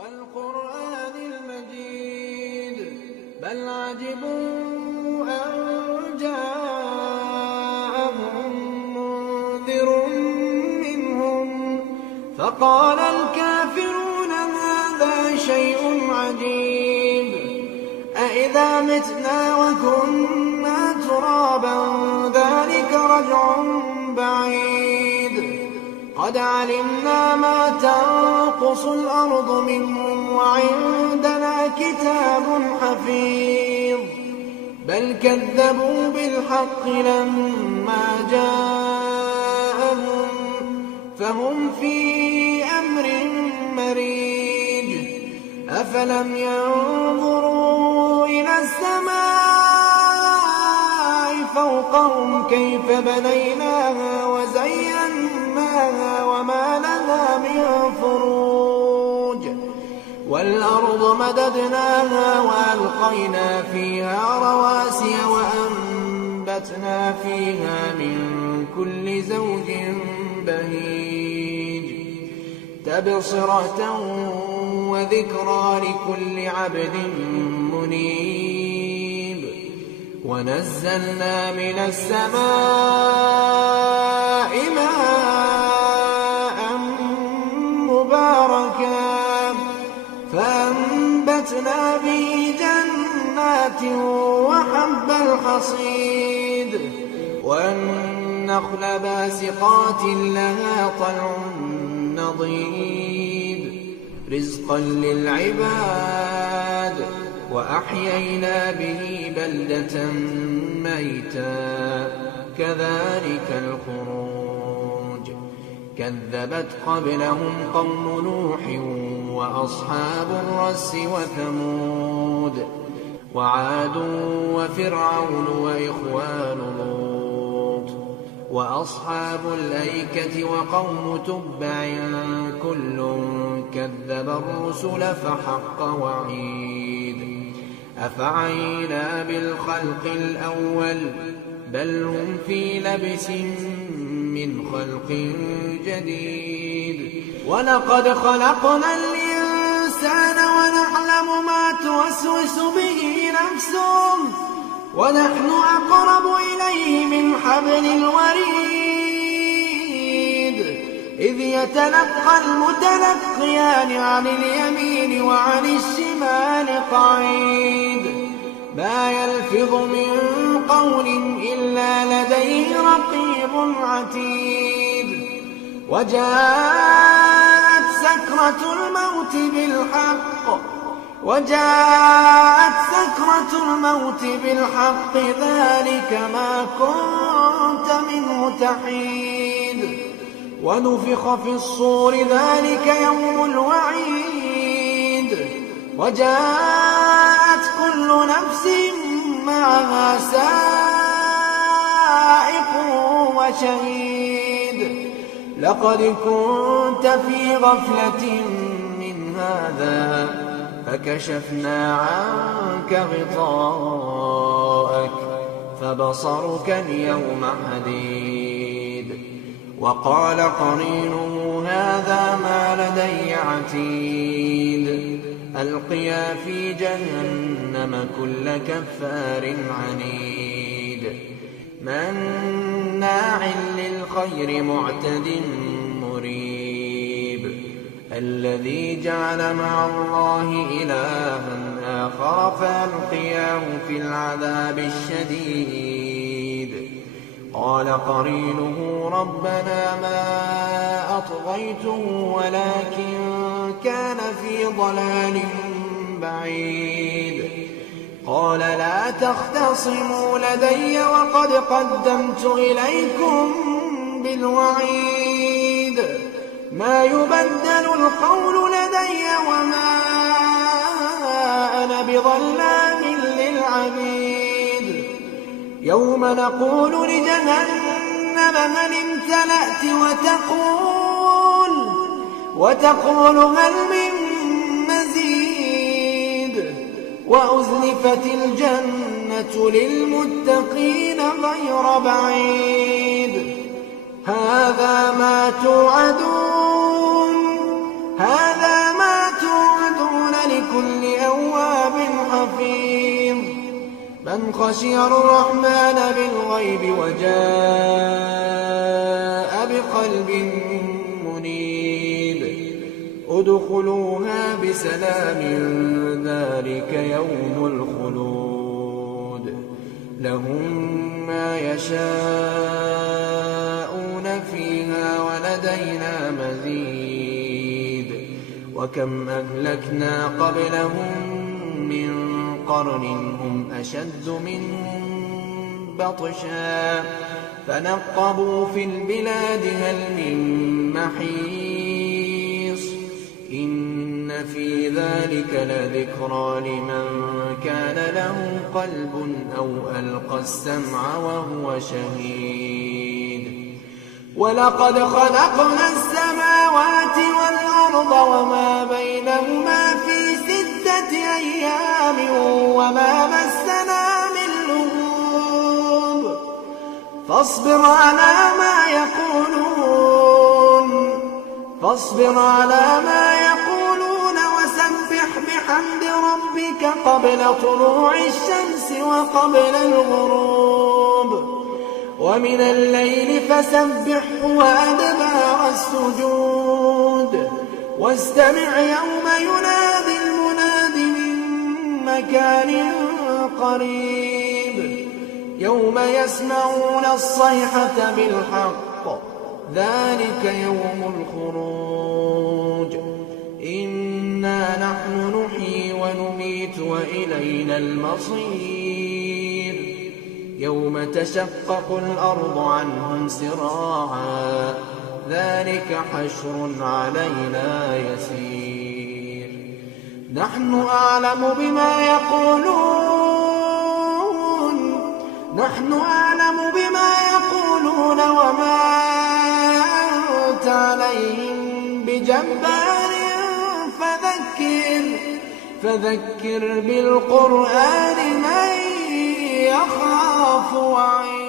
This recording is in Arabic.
والقرآن المجيد بل عجبوا أن جاءهم منذر منهم فقال الكافرون هذا شيء عجيب أإذا متنا وكنا ترابا ذلك رجع بعيد قد علمنا ما تنقص الأرض منهم وعندنا كتاب حفيظ بل كذبوا بالحق لما جاءهم فهم في أمر مريج أفلم ينظروا إلى السماء فوقهم كيف بنيناها وزيناها وما لها من فروج والأرض مددناها وألقينا فيها رواسي وأنبتنا فيها من كل زوج بهيج تبصرة وذكرى لكل عبد منيب ونزلنا من السماء ماء مباركا فأنبتنا به جنات وحب الحصيد والنخل باسقات لها طلع نضيد رزقا للعباد وأحيينا به بلدة ميتا كذلك الخروج كذبت قبلهم قوم نوح وأصحاب الرس وثمود وعاد وفرعون وإخوان لوط وأصحاب الأيكة وقوم تبع كل كذب الرسل فحق وعيد أفعينا بالخلق الأول بل هم في لبس من خلق جديد ولقد خلقنا الإنسان ونعلم ما توسوس به نفسه ونحن أقرب إليه من حبل الوريد إذ يتلقى المتلقيان عن اليمين وعن الشمال قعيد ما يلفظ من قول إلا لديه رقيب عتيد وجاءت سكرة الموت بالحق ذلك ما كنت منه تحيد ونفخ في الصور ذلك يوم الوعيد وجاءت كل نفس معها سائق وشهيد لقد كنت في غفلة من هذا فكشفنا عنك غطاءك فبصرك اليوم حديد وقال قرينه هذا ما لدي عتيد ألقيا في جهنم كل كفار عنيد مناع للخير معتد مريب الذي جعل مع الله إلها آخر فألقياه في العذاب الشديد قال قرينه ربنا ما أطغيته ولكن كان في ضلال بعيد قال لا تختصموا لدي وقد قدمت إليكم بالوعيد ما يبدل القول لدي وما أنا بظلام للعبيد يوم نقول لجهنم هل امتلأت وتقول هل من مزيد وأزلفت الجنة للمتقين غير بعيد هذا ما توعدون من خشي الرحمن بالغيب وجاء بقلب منيب ادخلوها بسلام ذلك يوم الخلود لهم ما يشاءون فيها ولدينا مزيد وكم أهلكنا قبلهم من قرن هم أشد منهم بطشا فنقبوا في البلاد هل من محيص إن في ذلك لذكرى لمن كان له قلب أو ألقى السمع وهو شهيد ولقد خلقنا السماوات والأرض وما بينهما في 6 أيام وما مسنا من لغوب فاصبر على ما يقولون وسبح بحمد ربك قبل طلوع الشمس وقبل الغروب ومن الليل فسبحه وأدبار السجود واستمع يوم ينادي المناد من مكان قريب يوم يسمعون الصيحة بالحق ذلك يوم الخروج إنا نحن نحيي ونميت وإلينا المصير يوم تشقق الأرض عنهم سراعا ذلك حشر علينا يسير نحن أعلم بما يقولون وما أنت عليهم بجبار فذكر بالقرآن من يخاف وعيد